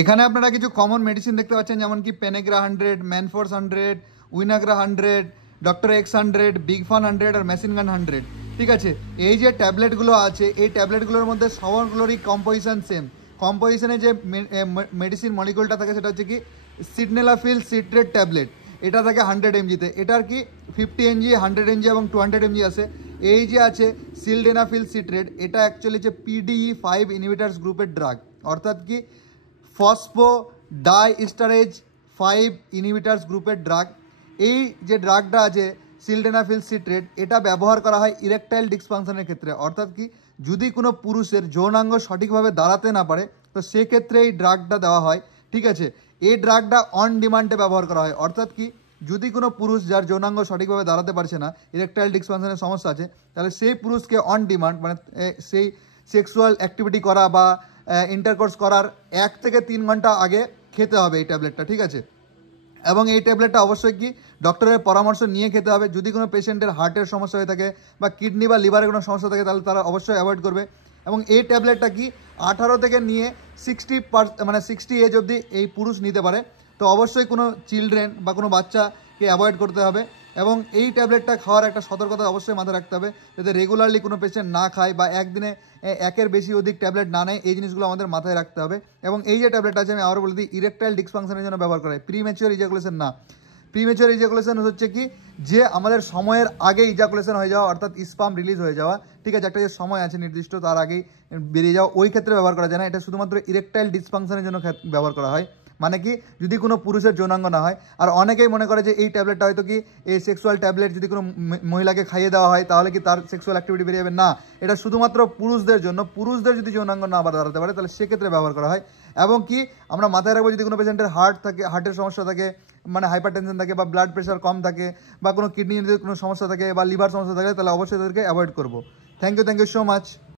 এখানে আপনারা কিছু কমন মেডিসিন দেখতে পাচ্ছেন, যেমন কি পেনেগ্রা 100, Manforce 100, উইনাগ্রা 100, doctor x 100, big fun 100 আর মেশিন গান 100। ঠিক আছে, এই যে ট্যাবলেটগুলো আছে এই ট্যাবলেটগুলোর মধ্যে সবগুলোরই কম্পোজিশন সেম। কম্পোজিশনে যে মেডিসিন মলিকুলটা থাকে সেটা হচ্ছে কি সিডনেলাফিল সিট্রেট ট্যাবলেট। এটা থাকে 100 mg-তে। এটার কি 50 mg, 100 mg এবং 200 mg আছে। এই যে আছে সিলডেনাফিল সিট্রেট, এটা অ্যাকচুয়ালি যে PDE5 ইনহিবিটার্স গ্রুপের ড্রাগ, অর্থাৎ কি ফসফো ডাইস্টারেজ 5 ইনহিবিটার্স গ্রুপের ড্রাগ। এই যে ড্রাগটা আছে সিলডেনাফিল সিট্রেট, এটা ব্যবহার করা হয় ইরেকটাইল ডিসফাংশনের ক্ষেত্রে, অর্থাৎ কি যদি কোনো পুরুষের যৌনাঙ্গ সঠিকভাবে দাঁড়াতে না পারে তো সেক্ষেত্রে এই ড্রাগটা দেওয়া হয়। ঠিক আছে, এই ড্রাগটা অন ডিমান্ডে ব্যবহার করা হয়, অর্থাৎ কি যদি কোনো পুরুষ যার যৌনাঙ্গ সঠিকভাবে দাঁড়াতে পারছে না, ইরেকটাইল ডিসফাংশনের সমস্যা আছে, তাহলে সেই পুরুষকে অন ডিমান্ড মানে সেই সেক্সুয়াল অ্যাক্টিভিটি করা বা ইন্টারকোর্স করার 1 থেকে 3 ঘন্টা আগে খেতে হবে এই ট্যাবলেটটা। ঠিক আছে, এবং এই ট্যাবলেটটা অবশ্যই কি ডক্টরের পরামর্শ নিয়ে খেতে হবে। যদি কোনো পেশেন্টের হার্টের সমস্যা হয়ে থাকে বা কিডনি বা লিভারের কোনো সমস্যা থাকে তাহলে তারা অবশ্যই অ্যাভয়েড করবে। এবং এই ট্যাবলেটটা কি 18 থেকে নিয়ে 60 এজ অবধি এই পুরুষ নিতে পারে। তো অবশ্যই কোনো চিলড্রেন বা কোনো বাচ্চাকে অ্যাভয়েড করতে হবে। এবং এই ট্যাবলেটটা খাওয়ার একটা সতর্কতা অবশ্যই মাথায় রাখতে হবে, যাতে রেগুলারলি কোনো পেশেন্ট না খায় বা একদিনে একের বেশি অধিক ট্যাবলেট না নেয়, এই জিনিসগুলো আমাদের মাথায় রাখতে হবে। এবং এই যে ট্যাবলেট আছে আমি আবারও বলে দিই, ইরেকটাইল ডিসফাংশনের জন্য ব্যবহার করা হয়, প্রিম্যাচিওর ইজাকুলেশন না। প্রিম্যাচিওর ইজাকুলেশন হচ্ছে কি যে আমাদের সময়ের আগে ইজাকুলেশন হয়ে যাওয়া, অর্থাৎ স্পাম রিলিজ হয়ে যাওয়া। ঠিক আছে, একটা যে সময় আছে নির্দিষ্ট তার আগেই বেরিয়ে যাওয়া, ওই ক্ষেত্রে ব্যবহার করা যায় না। এটা শুধুমাত্র ইরেকটাইল ডিসফাংশনের জন্য ব্যবহার করা হয়, মানে কি যদি কোনো পুরুষের যৌনাঙ্গ না হয়। আর অনেকেই মনে করে যে এই ট্যাবলেটটা হয়তো কি এই সেক্সুয়াল ট্যাবলেট যদি কোনো মহিলাকে খাইয়ে দেওয়া হয় তাহলে কি তার সেক্সুয়াল অ্যাক্টিভিটি বেরিয়ে যাবে, না, এটা শুধুমাত্র পুরুষদের জন্য। পুরুষদের যদি যৌনাঙ্গ না আবার দাঁড়াতে পারে তাহলে সেক্ষেত্রে ব্যবহার করা হয়। এবং কি আমরা মাথায় রাখবো, যদি কোনো পেশেন্টের হার্টের সমস্যা থাকে, মানে হাইপার টেনশন থাকে বা ব্লাড প্রেশার কম থাকে বা কোনো কিডনির কোনো সমস্যা থাকে বা লিভার সমস্যা থাকে, তাহলে অবশ্যই তাদেরকে অ্যাভয়েড করবো। Thank you so much.